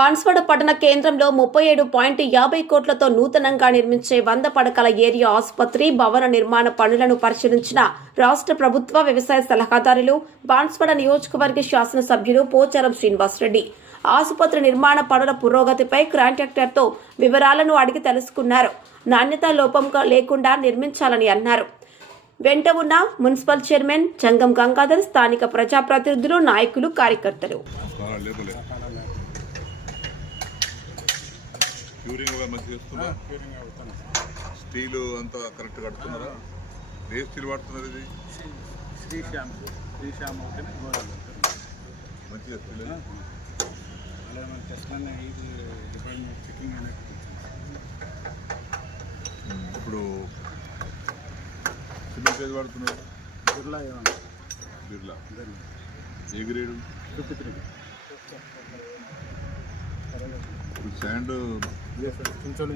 బాన్స్వాడ పట్టణ కేంద్రంలో 37.50 కోట్లతో నూతనంగా నిర్మించే 100 పడకల ఏరియా ఆసుపత్రి భవన నిర్మాణ పనులను పరిశీలించిన రాష్ట్ర ప్రభుత్వ వ్యవసాయ సలహాదారులు బాన్స్వాడ నియోజకవర్గ శాసనసభ్యులు పోచారం శ్రీనివాసరెడ్డి ఆసుపత్రి నిర్మాణ పనుల పురోగతిపై కాంట్రాక్టర్తో వివరాలను అడిగి తెలుసుకున్నారు. నాణ్యత లోపం లేకుండా నిర్మించాలని అన్నారు. వెంట ఉన్న మున్సిపల్ చైర్మన్ జంగం గంగాధర్, స్థానిక ప్రజాప్రతినిధులు, నాయకులు, కార్యకర్తలు. స్టీల్ అంతా కరెక్ట్ కడుతున్నారా? ఏ స్టీల్ వాడుతున్నారు? ఇది శ్రీశ్యామ్ మంచిగా స్టీల్ అలా మన టెస్ట్లన్నీ ఇది డిపార్ట్మెంట్ చెకింగ్ అనేది. ఇప్పుడు సిమెంట్ ఏది వాడుతున్నారు? Birla A grade? 53. ఇప్పుడు శాండ్ చించోలి